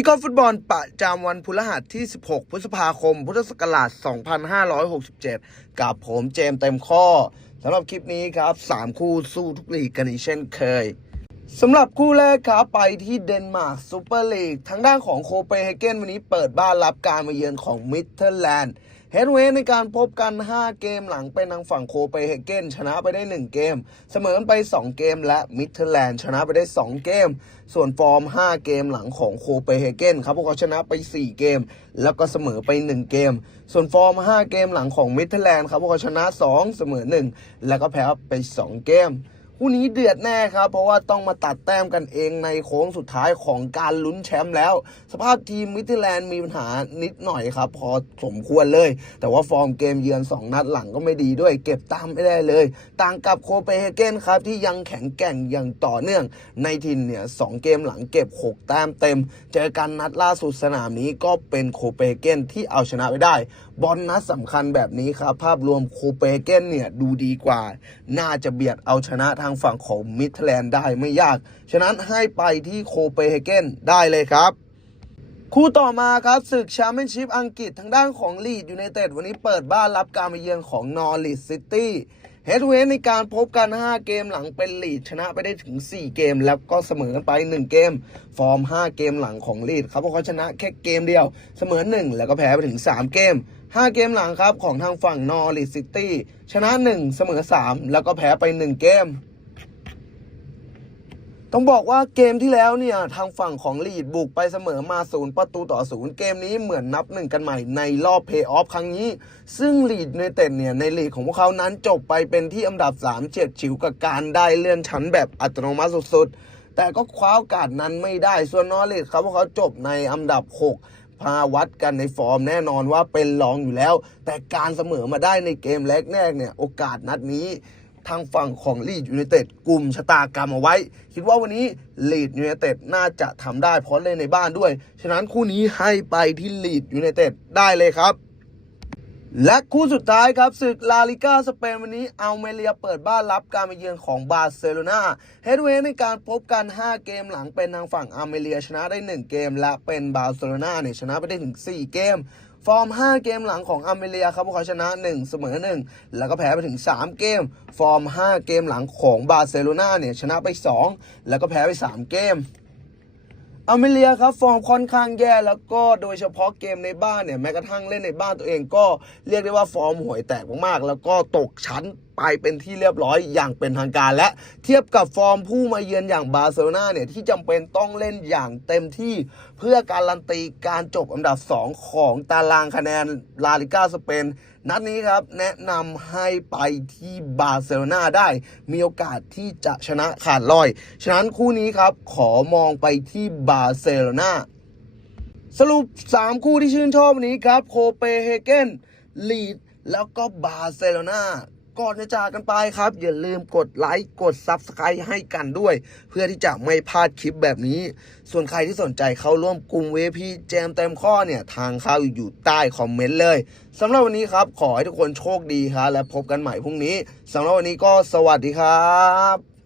วิกอฟุตบอลประจำวันพฤหัสที่ 16 พฤษภาคม พุทธศักราช 2567 กับผมเจมส์เต็มข้อสำหรับคลิปนี้ครับ 3 คู่สู้ทุกลีกกันอีกเช่นเคย สำหรับคู่แรกครับไปที่เดนมาร์กซูเปอร์ลีกทางด้านของโคเปนเฮเกนวันนี้เปิดบ้านรับการมาเยือนของมิดเทอร์แลนด์เฮดเวย์ในการพบกัน 5 เกมหลังเป็นทางฝั่งโคเปนเฮเกนชนะไปได้ 1 เกม เสมอไป 2 เกมและมิดเทอร์แลนด์ชนะไปได้ 2 เกม ส่วนฟอร์ม 5 เกมหลังของโคเปนเฮเกนครับพวกเขาชนะไป 4 เกม แล้วก็เสมอไป 1 เกม ส่วนฟอร์ม 5 เกมหลังของมิดเทอร์แลนด์ครับพวกเขาชนะ 2 เสมอ 1 แล้วก็แพ้ไป 2 เกม คู่นี้เดือดแน่ครับ เพราะว่าต้องมาตัดแต้มกันเองในโค้งสุดท้ายของการลุ้นแชมป์แล้ว สภาพทีมมิดเทอร์แลนด์มีปัญหานิดหน่อยครับ พอสมควรเลย แต่ว่าฟอร์มเกมเยือน 2 นัดหลังก็ไม่ดีด้วย เก็บตามไม่ได้เลย ต่างกับโคเปนเฮเกนครับ ที่ยังแข็งแกร่งอย่างต่อเนื่อง ในทินเนี่ยสเกมหลังเก็บ 6 แต้มเต็ม เจอกันนัดล่าสุดสนามนี้ก็เป็นโคเปนเฮเกนที่เอาชนะไปได้ บอลนัดสำคัญแบบนี้ครับภาพรวมโคเปนเฮเกนเนี่ยดูดีกว่า น่าจะเบียดเอาชนะทางางฝั่งของมิดเทแลนด์ได้ไม่ยาก ฉะนั้นให้ไปที่โคเปนเฮเกนได้เลยครับคู่ต่อมาครับศึกแชมเปี้ยนชิพอังกฤษทางด้านของลีดยูไนเต็ดวันนี้เปิดบ้านรับการมาเยือนของนอริสซิตี้เฮดเวย์ในการพบกัน 5 เกมหลังเป็นลีดชนะไปได้ถึง 4 เกม แล้วก็เสมอกันไป 1 เกม ฟอร์ม 5 เกมหลังของลีดครับเพราะเขาชนะแค่เกมเดียว เสมอ 1 แล้วก็แพ้ไปถึง 3 เกม 5 เกมหลังครับของทางฝั่งนอริสซิตี้ชนะ 1 เสมอ 3 แล้วก็แพ้ไป 1 เกม ต้องบอกว่าเกมที่แล้วเนี่ย ทางฝั่งของลีดบุกไปเสมอมาศูนย์ประตูต่อศูนย์เกมนี้เหมือนนับหนึ่งกันใหม่ในรอบเพย์ออฟครั้งนี้ ซึ่งลีดในเต็ดเนี่ย ในลีกของพวกเขานั้นจบไปเป็นที่อันดับ3เจ็ดฉิวกับการได้เลื่อนชั้นแบบอัตโนมัติสุดๆ แต่ก็คว้าโอกาสนั้นไม่ได้ส่วนนอริสครับพวกเขาจบในอันดับ 6พาวัดกันในฟอร์มแน่นอนว่าเป็นรองอยู่แล้ว แต่การเสมอมาได้ในเกมแรกแรกเนี่ย โอกาสนัดนี้ ทางฝั่งของลีดยูไนเต็ดกลุ่มชะตากรรมเอาไว้ คิดว่าวันนี้ลีดยูไนเต็ดน่าจะทำได้เพราะเล่นในบ้านด้วย ฉะนั้นคู่นี้ให้ไปที่ลีดยูไนเต็ดได้เลยครับและคู่สุดท้ายครับศึกลาลิก้าสเปนวันนี้อัลเมเรียเปิดบ้านรับการมาเยือนของบาร์เซโลนาเฮดเวย์ในการพบกัน 5 เกมหลังเป็นทางฝั่งอัลเมเรียชนะได้ 1 เกม และเป็นบาร์เซโลนาเนี่ยชนะไปได้ถึง 4 เกม ฟอร์ม 5 เกมหลังของอเมเรียครับพวกเขาชนะ 1 เสมอ 1 แล้วก็แพ้ไปถึง 3 เกม ฟอร์ม 5 เกมหลังของบาร์เซโลนาเนี่ยชนะไป 2 แล้วก็แพ้ไป 3 เกมอเมเรียครับฟอร์มค่อนข้างแย่แล้วก็โดยเฉพาะเกมในบ้านเนี่ยแม้กระทั่งเล่นในบ้านตัวเองก็เรียกได้ว่าฟอร์มห่วยแตกมากๆแล้วก็ตกชั้น ไปเป็นที่เรียบร้อยอย่างเป็นทางการและเทียบกับฟอร์มผู้มาเยือนอย่างบาร์เซโลนาเนี่ยที่จำเป็นต้องเล่นอย่างเต็มที่เพื่อการันตีการจบอันดับ 2 ของตารางคะแนนลาลิก้าสเปนนัดนี้ครับแนะนำให้ไปที่บาร์เซโลนาได้ มีโอกาสที่จะชนะขาดลอย ฉะนั้นคู่นี้ครับขอมองไปที่บาร์เซโลนาสรุป 3 คู่ที่ชื่นชอบวันนี้ครับ โคเปเฮเกนลีดแล้วก็บาร์เซโลนา ก่อนจะจากกันไปครับ อย่าลืมกดไลค์กด Subscribe ให้กันด้วย เพื่อที่จะไม่พลาดคลิปแบบนี้ ส่วนใครที่สนใจเข้าร่วมกลุ่มเวพีแจมเต็มข้อเนี่ย ทางเข้าอยู่ใต้คอมเมนต์เลยสำหรับวันนี้ครับ ขอให้ทุกคนโชคดีครับและพบกันใหม่พรุ่งนี้สำหรับวันนี้ก็สวัสดีครับ